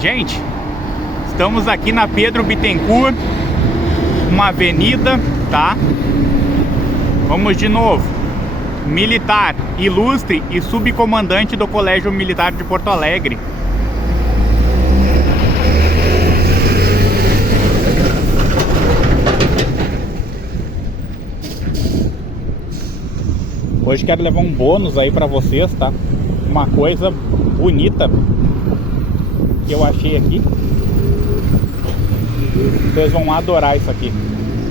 Gente, estamos aqui na Pedro Bittencourt, uma avenida, tá? Vamos de novo. Militar, ilustre e subcomandante do Colégio Militar de Porto Alegre. Hoje quero levar um bônus aí pra vocês, tá? Uma coisa bonita que eu achei aqui. Vocês vão adorar isso aqui.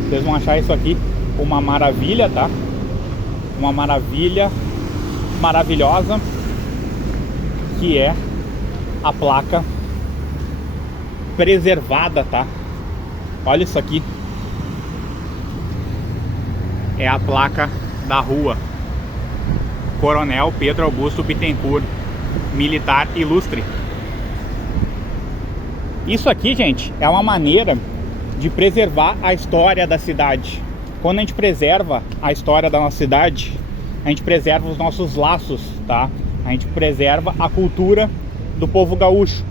Vocês vão achar isso aqui uma maravilha, tá? Uma maravilha maravilhosa, que é a placa preservada, tá? Olha isso aqui. É a placa da rua Coronel Pedro Augusto Bittencourt, militar ilustre. Isso aqui, gente, é uma maneira de preservar a história da cidade. Quando a gente preserva a história da nossa cidade, a gente preserva os nossos laços, tá? A gente preserva a cultura do povo gaúcho.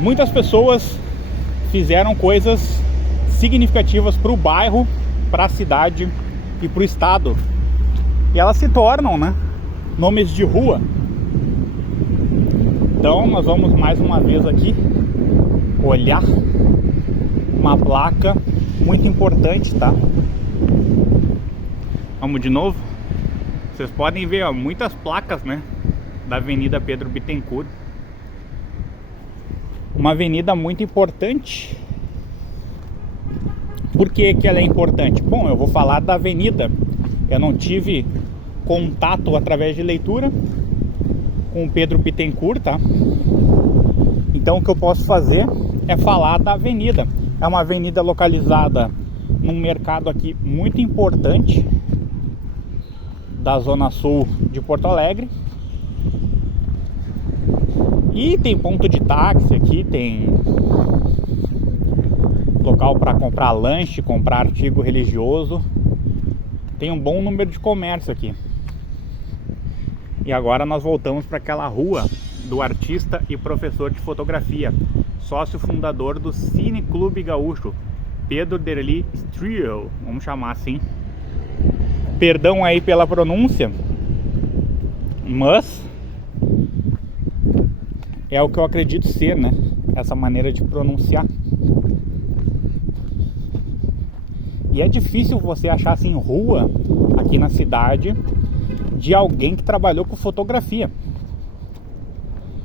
Muitas pessoas fizeram coisas significativas para o bairro, para a cidade e para o estado. E elas se tornam, né, nomes de rua. Então nós vamos mais uma vez aqui olhar uma placa muito importante, tá? Vamos de novo. Vocês podem ver, ó, muitas placas, né, da Avenida Pedro Bittencourt. Uma avenida muito importante. Por que que ela é importante? Bom, eu vou falar da avenida. Eu não tive contato através de leitura com o Pedro Bittencourt, tá? Então o que eu posso fazer é falar da avenida. É uma avenida localizada num mercado aqui muito importante da zona sul de Porto Alegre. E tem ponto de táxi aqui, tem local para comprar lanche, comprar artigo religioso. Tem um bom número de comércio aqui. E agora nós voltamos para aquela rua do artista e professor de fotografia, sócio fundador do Cine Clube Gaúcho, Pedro Derli Striel, vamos chamar assim. Perdão aí pela pronúncia, mas é o que eu acredito ser, né? Essa maneira de pronunciar. E é difícil você achar assim rua aqui na cidade de alguém que trabalhou com fotografia.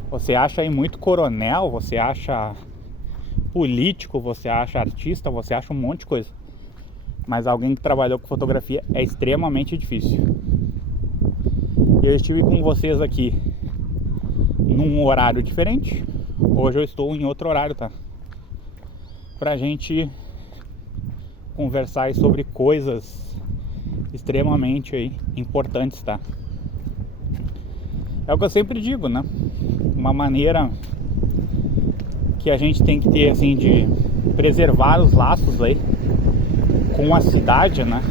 Você acha aí muito coronel, você acha político, você acha artista, você acha um monte de coisa. Mas alguém que trabalhou com fotografia é extremamente difícil. Eu estive com vocês aqui num horário diferente. Hoje eu estou em outro horário, tá? Pra gente conversar aí sobre coisas extremamente aí importantes, tá? É o que eu sempre digo, né? Uma maneira que a gente tem que ter, assim, de preservar os laços aí com a cidade, né?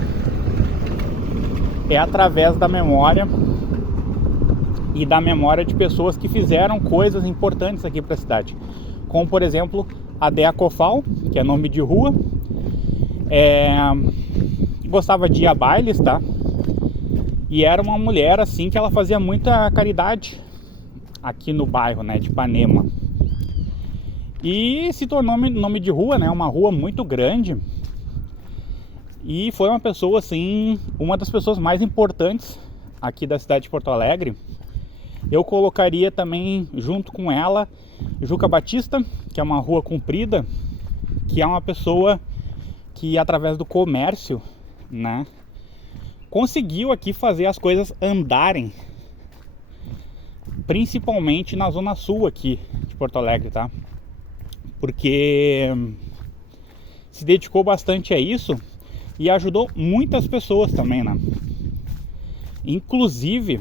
É através da memória e da memória de pessoas que fizeram coisas importantes aqui para a cidade. Como, por exemplo, a Dea Cofal, que é nome de rua. Gostava de ir a bailes, tá? E era uma mulher assim que ela fazia muita caridade aqui no bairro, né, de Ipanema. E se tornou nome de rua, né? Uma rua muito grande. E foi uma pessoa assim, uma das pessoas mais importantes aqui da cidade de Porto Alegre. Eu colocaria também junto com ela Juca Batista, que é uma rua comprida, que é uma pessoa que através do comércio, né, conseguiu aqui fazer as coisas andarem, principalmente na zona sul aqui de Porto Alegre, tá? Porque se dedicou bastante a isso e ajudou muitas pessoas também, né? Inclusive,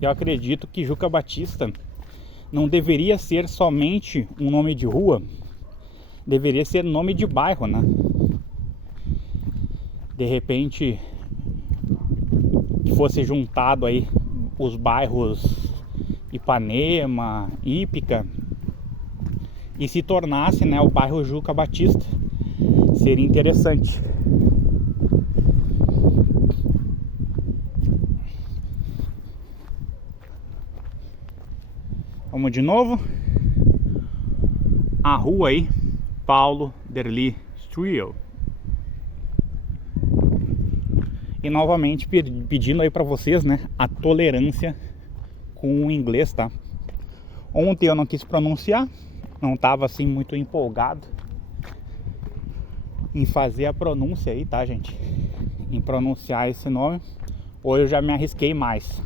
eu acredito que Juca Batista não deveria ser somente um nome de rua, deveria ser nome de bairro, né? De repente que fosse juntado aí os bairros Ipanema, Ípica, e se tornasse, né, o bairro Juca Batista. Seria interessante. Vamos de novo. A rua aí, Paulo Derli Street. E novamente pedindo aí pra vocês, né, a tolerância com o inglês, tá? Ontem eu não quis pronunciar, não tava assim muito empolgado em fazer a pronúncia aí, tá, gente? Em pronunciar esse nome. Hoje eu já me arrisquei mais.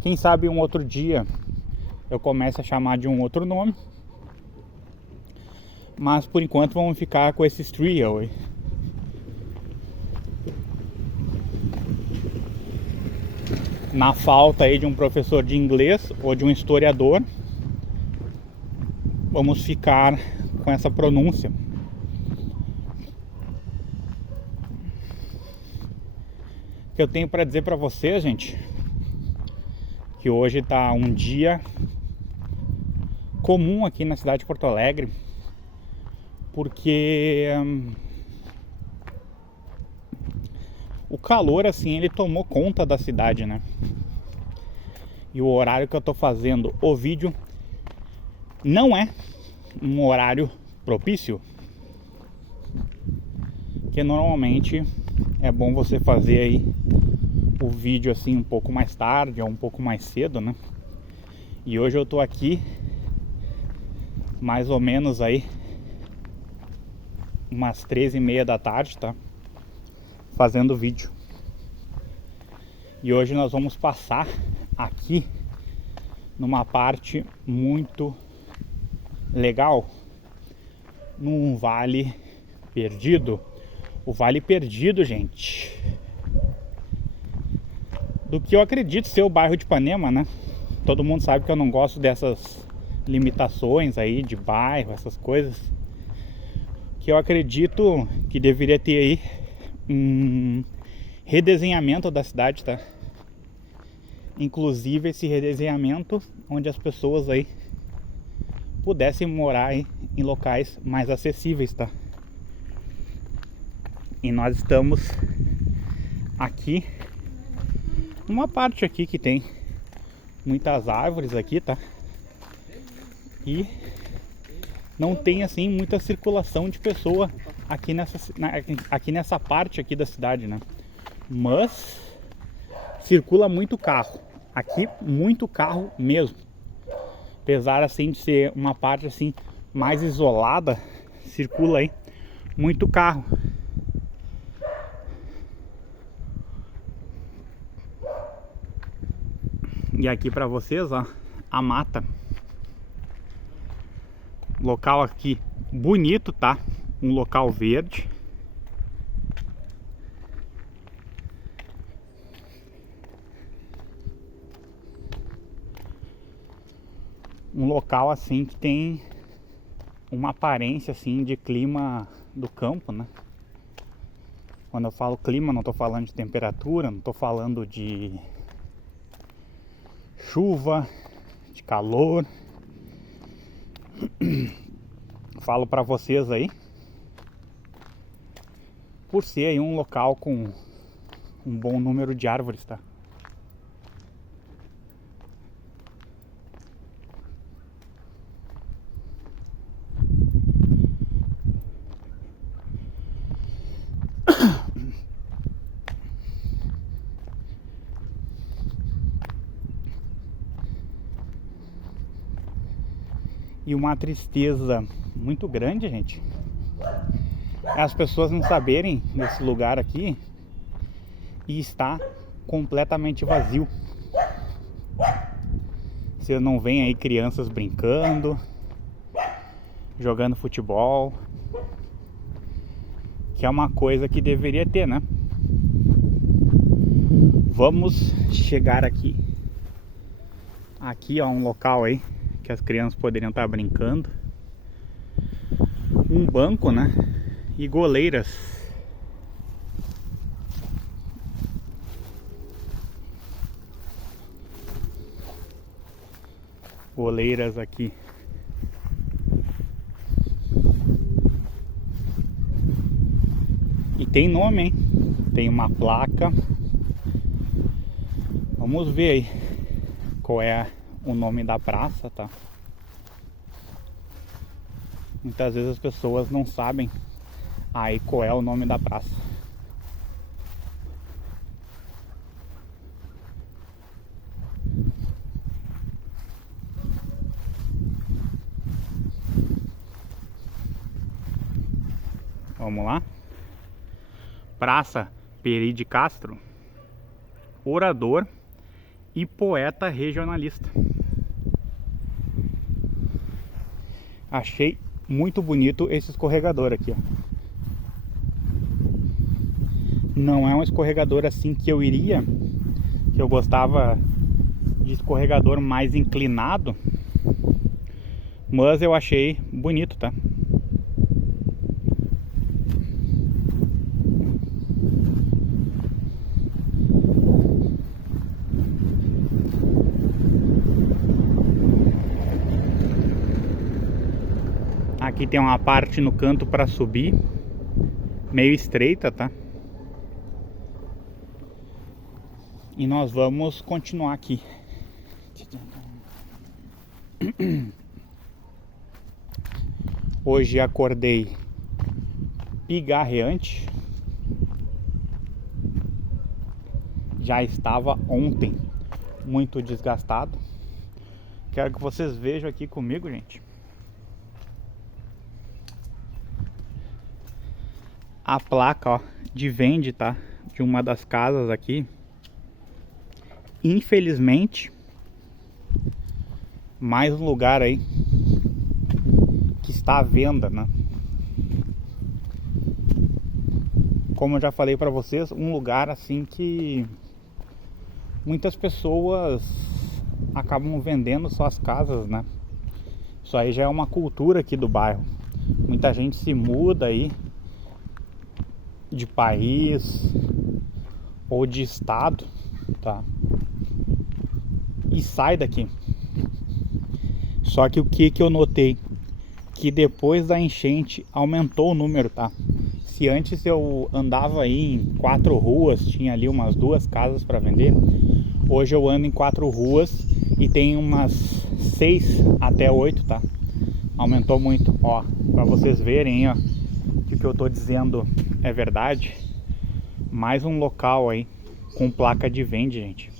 Quem sabe um outro dia eu começo a chamar de um outro nome. Mas por enquanto vamos ficar com esse trio aí. Na falta aí de um professor de inglês ou de um historiador, vamos ficar com essa pronúncia. O que eu tenho para dizer para vocês, gente, que hoje tá um dia comum aqui na cidade de Porto Alegre, porque o calor, assim, ele tomou conta da cidade, né? E o horário que eu tô fazendo o vídeo não é um horário propício, que normalmente é bom você fazer aí o vídeo assim um pouco mais tarde ou um pouco mais cedo, né? E hoje eu tô aqui mais ou menos aí umas 13h30 da tarde, tá? Fazendo vídeo. E hoje nós vamos passar aqui numa parte muito legal, num vale perdido. O Vale Perdido, gente, do que eu acredito ser o bairro de Ipanema, né? Todo mundo sabe que eu não gosto dessas limitações aí de bairro, essas coisas. Que eu acredito que deveria ter aí um redesenhamento da cidade, tá? Inclusive esse redesenhamento onde as pessoas aí pudessem morar aí em locais mais acessíveis, tá? E nós estamos aqui numa parte aqui que tem muitas árvores aqui, tá? E não tem assim muita circulação de pessoa aqui nessa parte aqui da cidade, né? Mas circula muito carro. Aqui muito carro mesmo. Apesar assim de ser uma parte assim mais isolada, circula aí muito carro. E aqui pra vocês, ó, a mata. Local aqui bonito, tá? Um local verde. Um local assim que tem uma aparência assim de clima do campo, né? Quando eu falo clima, não tô falando de temperatura, não tô falando de chuva, de calor. Falo pra vocês aí por ser aí um local com um bom número de árvores, tá? E uma tristeza muito grande, gente, é as pessoas não saberem desse lugar aqui e está completamente vazio. Você não vê aí crianças brincando, jogando futebol, que é uma coisa que deveria ter, né? Vamos chegar aqui. Aqui, ó, um local aí que as crianças poderiam estar brincando. Um banco, né? E goleiras. goleiras aqui. E tem nome, hein? Tem uma placa. Vamos ver aí qual é o nome da praça, tá? Muitas vezes as pessoas não sabem aí qual é o nome da praça. Vamos lá? Praça Peri de Castro, orador e poeta regionalista. Achei muito bonito esse escorregador aqui, ó. Não é um escorregador assim que eu iria, que eu gostava de escorregador mais inclinado, mas eu achei bonito, tá? Aqui tem uma parte no canto para subir, meio estreita, tá? E nós vamos continuar aqui. Hoje acordei pigarreante. Já estava ontem muito desgastado. Quero que vocês vejam aqui comigo, gente. A placa, ó, de vende, tá? De uma das casas aqui. Infelizmente, mais um lugar aí que está à venda, né? Como eu já falei pra vocês, um lugar assim que muitas pessoas acabam vendendo suas casas, né? Isso aí já é uma cultura aqui do bairro. Muita gente se muda aí de país ou de estado, tá? E sai daqui. Só que o que eu notei? Que depois da enchente aumentou o número, tá? Se antes eu andava aí em 4 ruas, tinha ali umas 2 casas para vender, hoje eu ando em 4 ruas e tem umas 6 até 8, tá? Aumentou muito, ó, para vocês verem, ó, que o que eu tô dizendo é verdade. Mais um local aí com placa de vende, gente.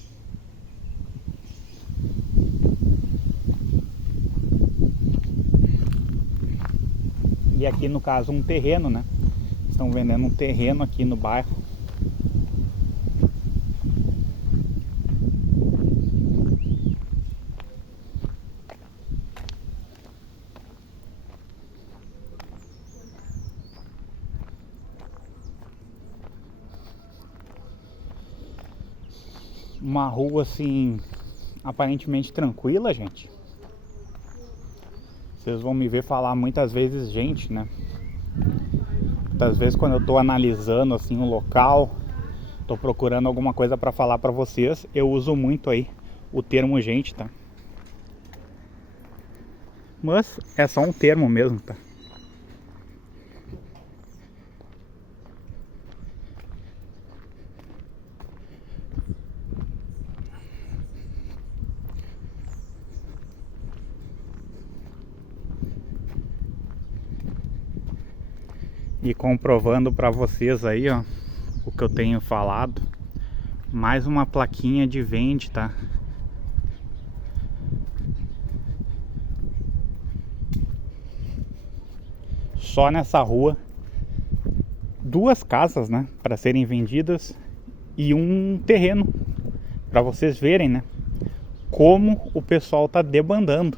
E aqui no caso um terreno, né? Estão vendendo um terreno aqui no bairro. Uma rua assim aparentemente tranquila, gente. Vocês vão me ver falar muitas vezes gente, né? Muitas vezes quando eu tô analisando assim o local, tô procurando alguma coisa para falar para vocês, eu uso muito aí o termo gente, tá? Mas é só um termo mesmo, tá? E comprovando para vocês aí, ó, o que eu tenho falado. Mais uma plaquinha de vende, tá? Só nessa rua, 2 casas, né, para serem vendidas e um terreno, para vocês verem, né, como o pessoal tá debandando.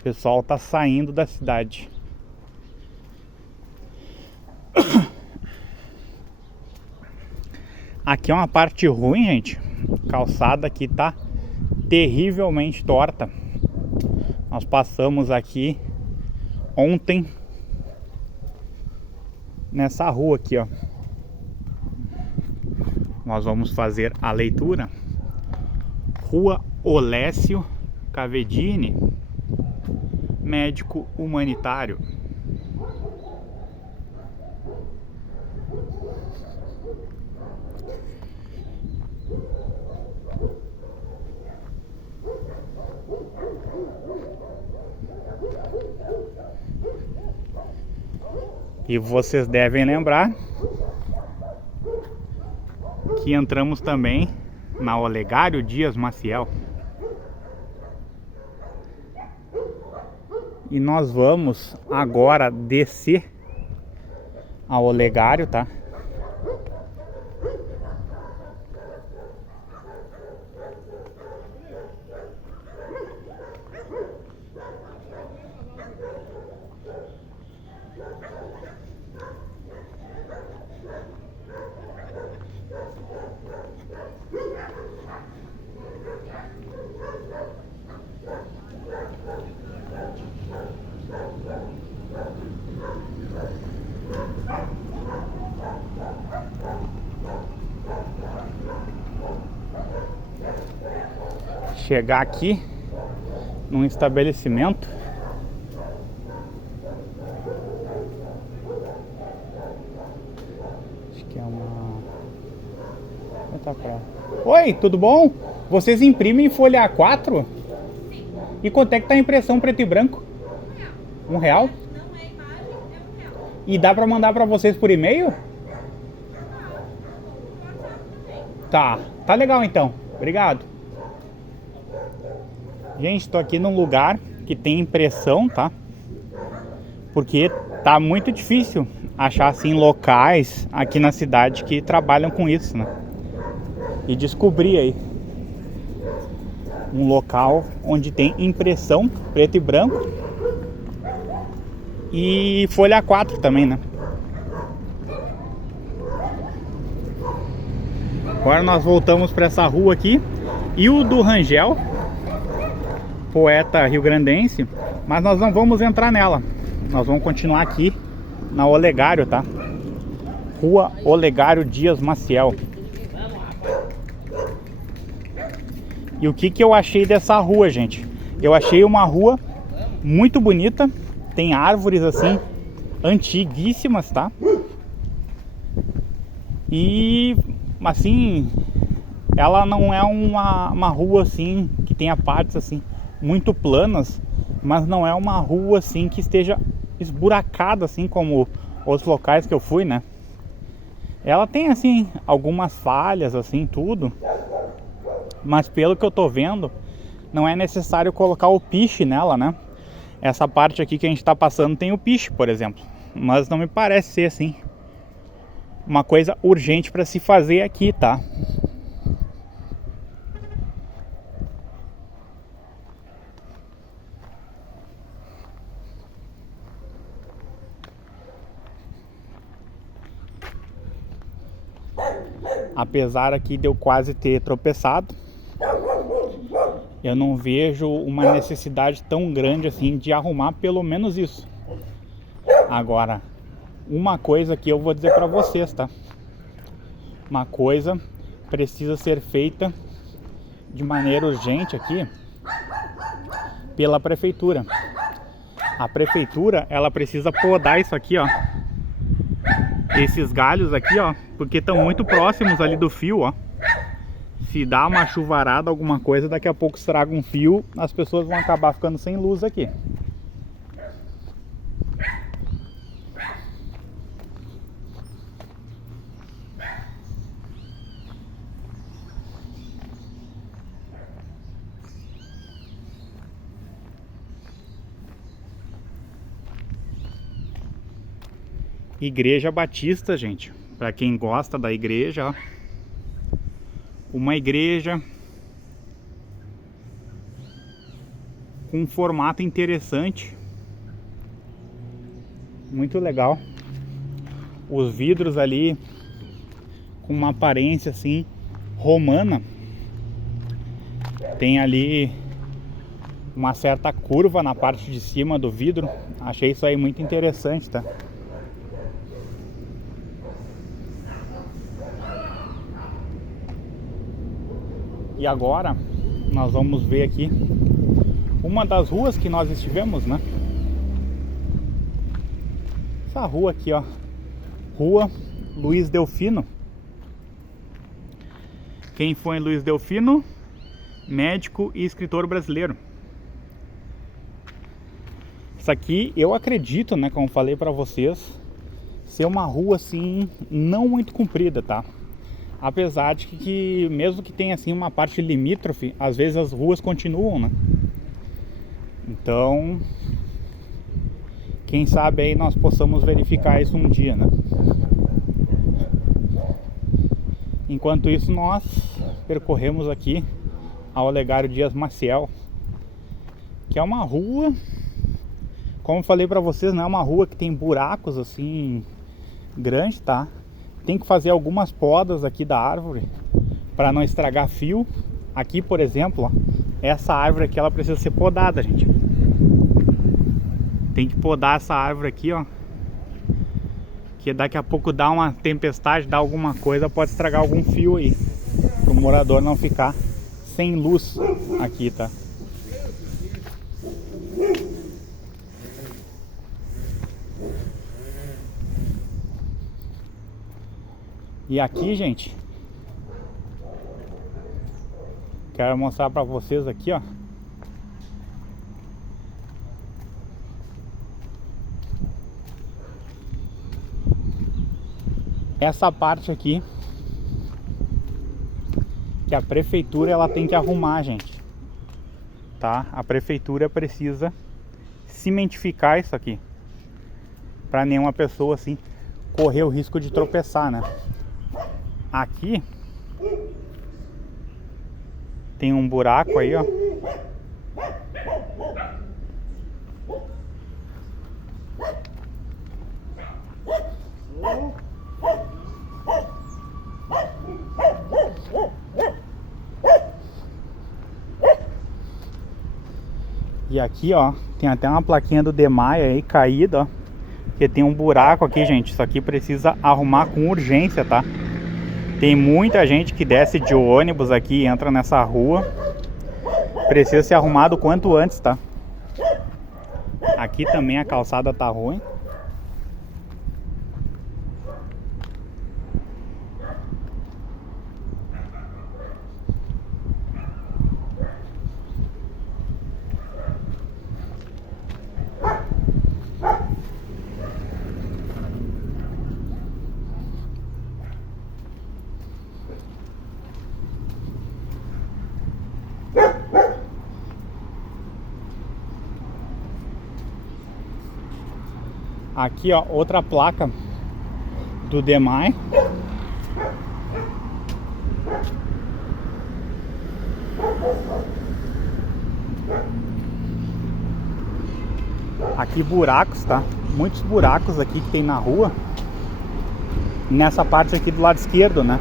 O pessoal tá saindo da cidade. Aqui é uma parte ruim, gente. A calçada aqui tá terrivelmente torta. Nós passamos aqui ontem nessa rua aqui, ó. Nós vamos fazer a leitura. Rua Olécio Cavedini, médico humanitário. E vocês devem lembrar que entramos também na Olegário Dias Maciel. E nós vamos agora descer a Olegário, tá? Chegar aqui num estabelecimento acho que é uma... Oi, tudo bom? Vocês imprimem em folha A4? E quanto é que tá a impressão preto e branco? R$1? Não é imagem, é R$1. E dá pra mandar pra vocês por e-mail? Tá legal então, obrigado. Gente, tô aqui num lugar que tem impressão, tá? Porque tá muito difícil achar assim locais aqui na cidade que trabalham com isso, né? E descobri aí um local onde tem impressão preto e branco e folha A4 também, né? Agora nós voltamos para essa rua aqui e o do Rangel, poeta rio-grandense, mas nós não vamos entrar nela. Nós vamos continuar aqui na Olegário, tá? Rua Olegário Dias Maciel. E o que eu achei dessa rua, gente? Eu achei uma rua muito bonita. Tem árvores assim antiguíssimas, tá? E assim, ela não é uma rua assim que tenha partes assim muito planas, mas não é uma rua assim que esteja esburacada assim como outros locais que eu fui, né? Ela tem assim algumas falhas assim tudo, mas pelo que eu tô vendo não é necessário colocar o piche nela, né? Essa parte aqui que a gente tá passando tem o piche, por exemplo, mas não me parece ser assim uma coisa urgente para se fazer aqui, tá? Apesar aqui de eu quase ter tropeçado, eu não vejo uma necessidade tão grande assim de arrumar pelo menos isso. Agora, uma coisa que eu vou dizer pra vocês, tá? Uma coisa precisa ser feita de maneira urgente aqui pela prefeitura. A prefeitura, ela precisa podar isso aqui, ó. Esses galhos aqui, ó, porque estão muito próximos ali do fio, ó. Se dá uma chuvarada, alguma coisa, daqui a pouco estraga um fio, as pessoas vão acabar ficando sem luz aqui. Igreja Batista, gente, para quem gosta da igreja, ó. Uma igreja com um formato interessante, muito legal. Os vidros ali com uma aparência assim romana. Tem ali uma certa curva na parte de cima do vidro. Achei isso aí muito interessante, tá? E agora nós vamos ver aqui uma das ruas que nós estivemos, né? Essa rua aqui, ó, Rua Luiz Delfino. Quem foi Luiz Delfino? Médico e escritor brasileiro. Isso aqui eu acredito, né, como falei pra vocês, ser uma rua assim não muito comprida, tá? Apesar de que mesmo que tenha assim uma parte limítrofe, às vezes as ruas continuam, né? Então, quem sabe aí nós possamos verificar isso um dia, né? Enquanto isso, nós percorremos aqui a Olegário Dias Maciel, que é uma rua, como falei pra vocês, não é uma rua que tem buracos assim grandes, tá? Tem que fazer algumas podas aqui da árvore para não estragar fio. Aqui, por exemplo, ó, essa árvore aqui ela precisa ser podada, gente. Tem que podar essa árvore aqui, ó, que daqui a pouco dá uma tempestade, dá alguma coisa, pode estragar algum fio aí, para o morador não ficar sem luz aqui, tá? E aqui, gente, quero mostrar para vocês aqui, ó. Essa parte aqui que a prefeitura ela tem que arrumar, gente, tá? A prefeitura precisa cimentificar isso aqui para nenhuma pessoa assim correr o risco de tropeçar, né? Aqui tem um buraco aí, ó. E aqui, ó, tem até uma plaquinha do DEMAI aí caída, ó, que tem um buraco aqui, gente. Isso aqui precisa arrumar com urgência, tá? Tem muita gente que desce de ônibus aqui e entra nessa rua. Precisa ser arrumado o quanto antes, tá? Aqui também a calçada tá ruim. Aqui, ó, outra placa do DEMAI. Aqui buracos, tá? Muitos buracos aqui que tem na rua. Nessa parte aqui do lado esquerdo, né?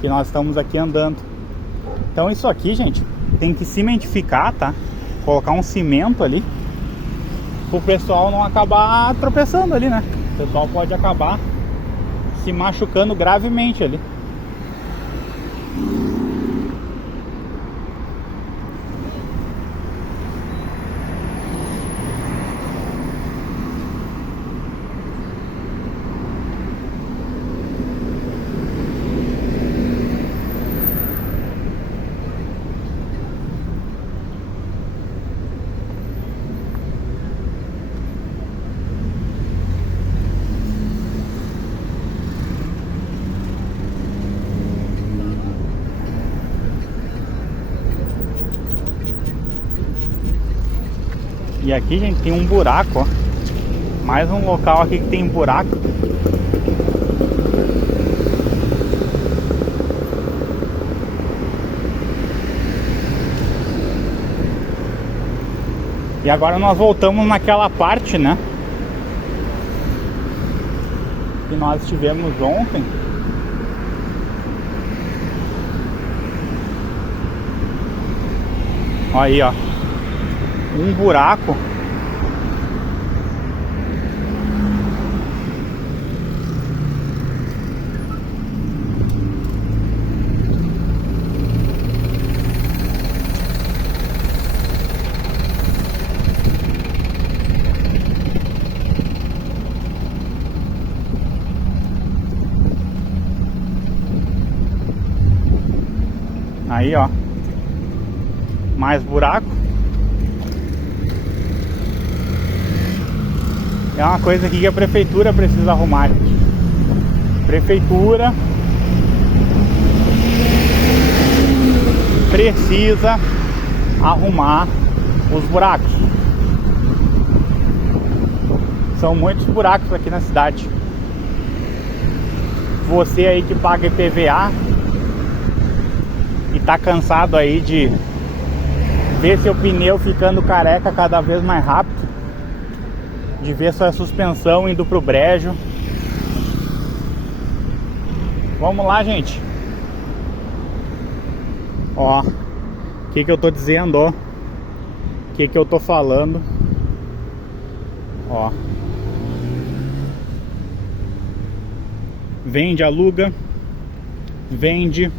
Que nós estamos aqui andando. Então isso aqui, gente, tem que cimentificar, tá? Colocar um cimento ali, o pessoal não acabar tropeçando ali, né? O pessoal pode acabar se machucando gravemente ali. E aqui, gente, tem um buraco, ó. Mais um local aqui que tem buraco. E agora nós voltamos naquela parte, né, que nós estivemos ontem. Olha aí, ó, um buraco. Aí, ó. Mais buraco. É uma coisa aqui que a prefeitura precisa arrumar. Prefeitura precisa arrumar os buracos. São muitos buracos aqui na cidade. Você aí que paga IPVA e tá cansado aí de ver seu pneu ficando careca cada vez mais rápido, de ver sua suspensão indo pro brejo. Vamos lá, gente. Ó, o que eu tô dizendo, ó. O que eu tô falando. Ó. Vende, aluga. Vende.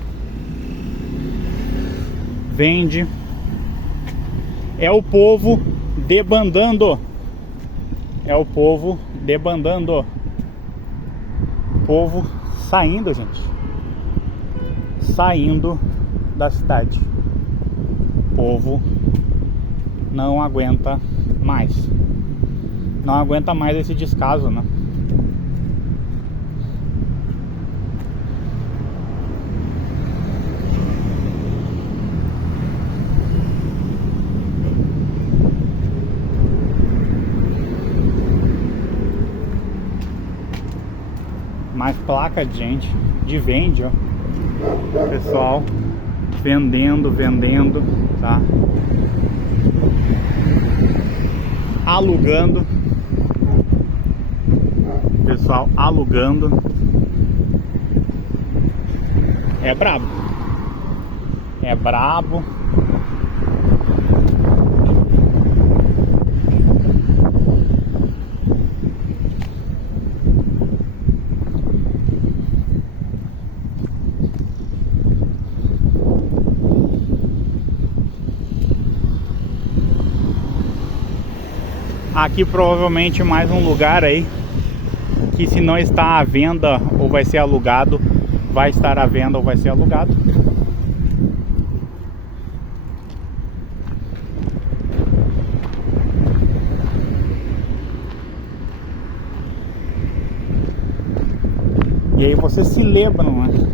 Vende. É o povo debandando. É o povo debandando. O povo saindo, gente. Saindo da cidade. O povo não aguenta mais. Não aguenta mais esse descaso, né? Mais placa de gente, de vende, ó. Pessoal vendendo, tá? Alugando. Pessoal alugando. É brabo. É brabo. Aqui provavelmente mais um lugar aí que, se não está à venda ou vai ser alugado, vai estar à venda ou vai ser alugado. E aí vocês se lembram, né?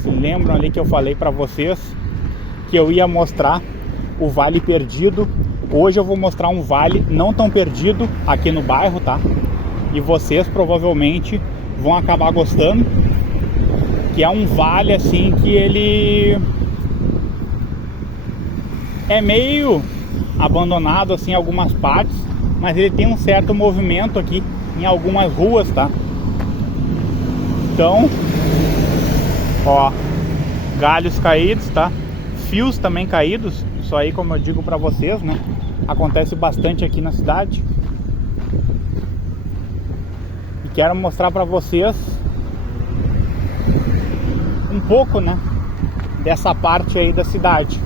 Se lembram ali que eu falei pra vocês que eu ia mostrar o Vale Perdido. Hoje eu vou mostrar um vale não tão perdido aqui no bairro, tá? E vocês provavelmente vão acabar gostando. Que é um vale assim que ele é meio abandonado assim em algumas partes, mas ele tem um certo movimento aqui em algumas ruas, tá? Então, ó, galhos caídos, tá? Fios também caídos. Isso aí, como eu digo pra vocês, né? Acontece bastante aqui na cidade. E quero mostrar pra vocês um pouco, né, dessa parte aí da cidade.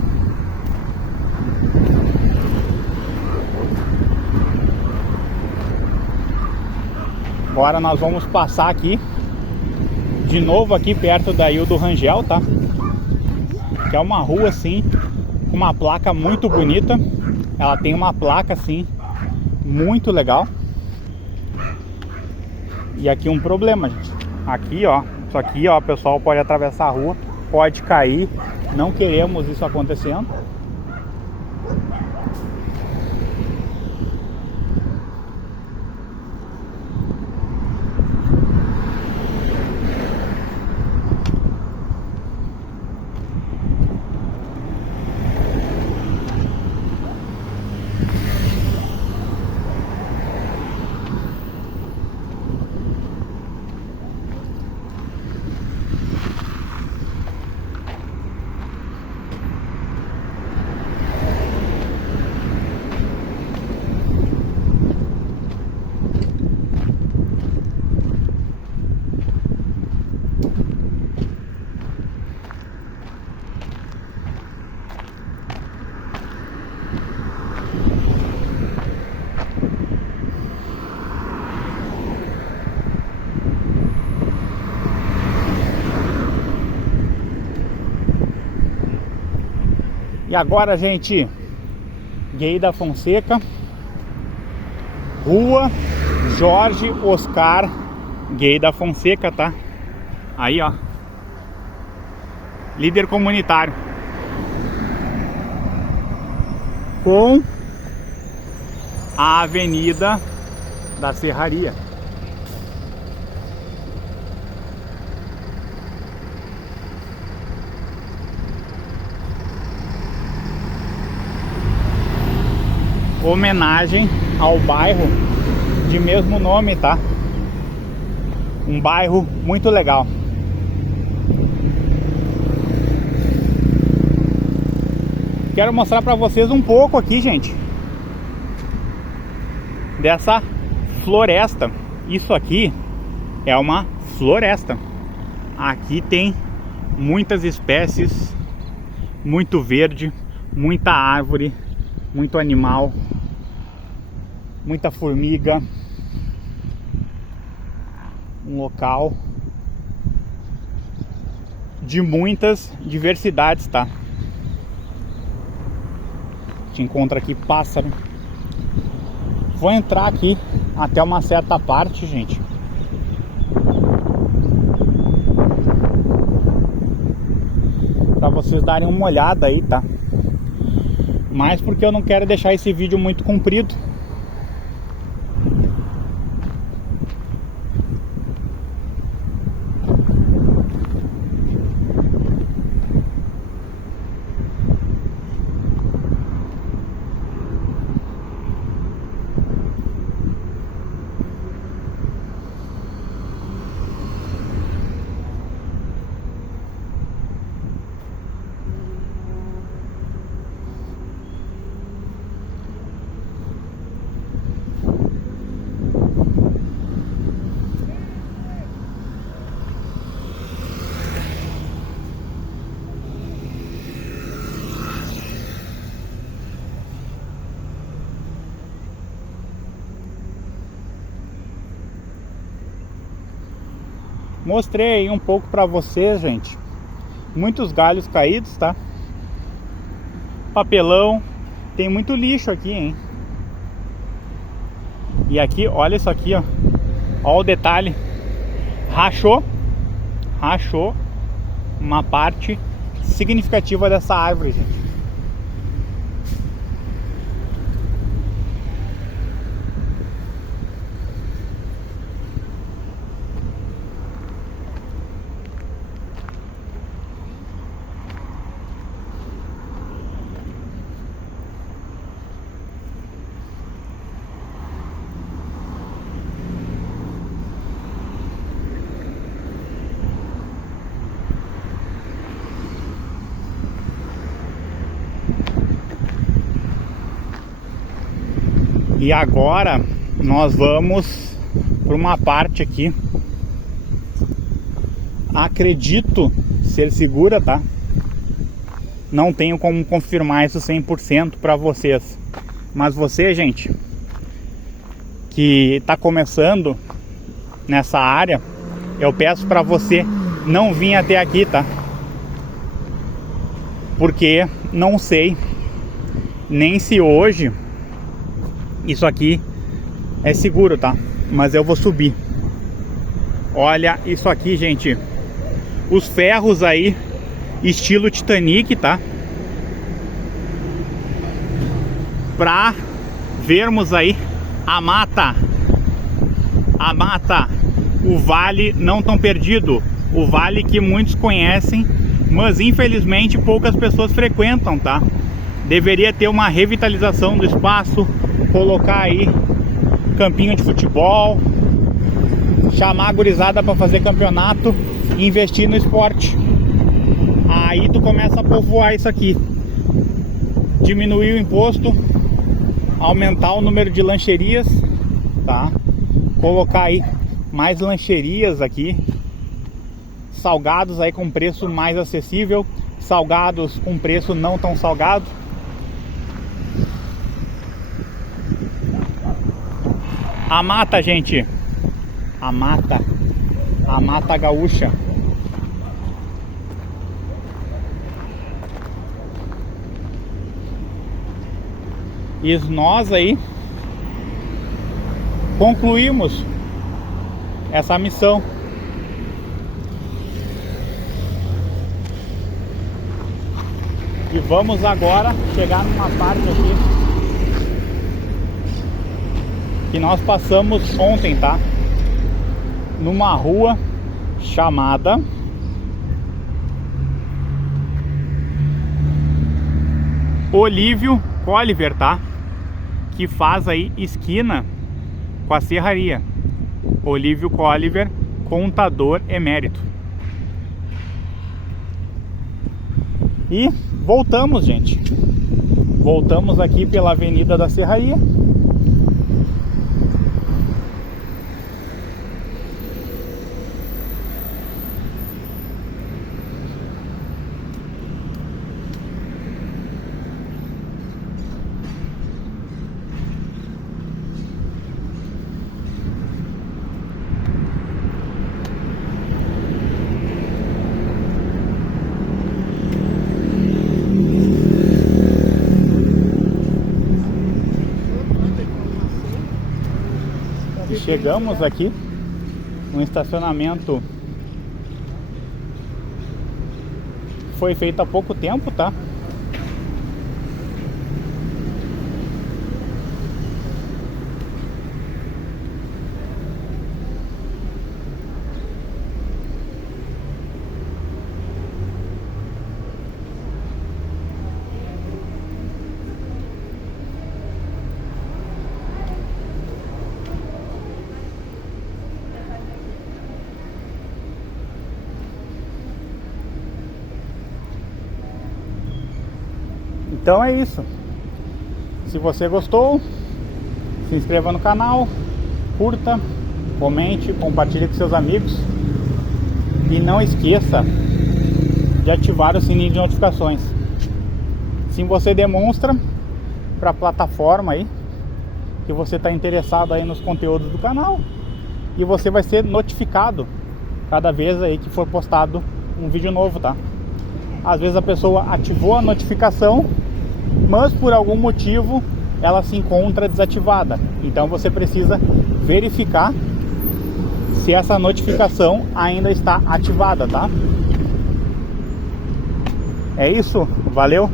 Agora nós vamos passar aqui de novo aqui perto da Hildo Rangel, tá? Que é uma rua assim com uma placa muito bonita. Ela tem uma placa assim muito legal. E aqui um problema, gente. Aqui, ó, isso aqui, ó, o pessoal pode atravessar a rua, pode cair. Não queremos isso acontecendo. agora, gente, Gueí da Fonseca, Rua Jorge Oscar Gueí da Fonseca, tá? Aí, ó, líder comunitário, com a Avenida da Serraria. Homenagem ao bairro de mesmo nome, tá? Um bairro muito legal. Quero mostrar pra vocês um pouco aqui, gente, dessa floresta. Isso aqui é uma floresta. Aqui tem muitas espécies, muito verde, muita árvore, muito animal, muita formiga. Um local de muitas diversidades, tá? Te encontra aqui pássaro. Vou entrar aqui até uma certa parte, gente. Pra vocês darem uma olhada aí, tá? Mas porque eu não quero deixar esse vídeo muito comprido. Mostrei um pouco pra vocês, gente. Muitos galhos caídos, tá? Papelão. Tem muito lixo aqui, hein? E aqui, olha isso aqui, ó. Olha o detalhe. Rachou uma parte significativa dessa árvore, gente. E agora nós vamos para uma parte aqui, acredito ser segura, tá? Não tenho como confirmar isso 100% para vocês. Mas você, gente, que tá começando nessa área, eu peço para você não vir até aqui, tá? Porque não sei nem se hoje isso aqui é seguro, tá? Mas eu vou subir. Olha isso aqui, gente. Os ferros aí, estilo Titanic, tá? Pra vermos aí a mata. A mata. O vale não tão perdido. O vale que muitos conhecem, mas infelizmente poucas pessoas frequentam, tá? Deveria ter uma revitalização do espaço, colocar aí campinho de futebol, chamar a gurizada para fazer campeonato e investir no esporte. Aí tu começa a povoar isso aqui, diminuir o imposto, aumentar o número de lancherias, tá? Colocar aí mais lancherias aqui, salgados aí com preço mais acessível, salgados com preço não tão salgado. A mata, gente, a mata gaúcha. E nós aí concluímos essa missão. E vamos agora chegar numa parte aqui que nós passamos ontem, tá? Numa rua chamada Olívio Colliver, tá? Que faz aí esquina com a serraria. Olívio Colliver, contador emérito. E voltamos, gente. Voltamos aqui pela Avenida da Serraria. Chegamos aqui no estacionamento. Foi feito há pouco tempo, tá? Então é isso. Se você gostou, se inscreva no canal, curta, comente, compartilhe com seus amigos e não esqueça de ativar o sininho de notificações. Assim você demonstra para a plataforma aí que você está interessado aí nos conteúdos do canal e você vai ser notificado cada vez aí que for postado um vídeo novo, tá? Às vezes a pessoa ativou a notificação, mas por algum motivo ela se encontra desativada. Então você precisa verificar se essa notificação ainda está ativada, tá? É isso, valeu!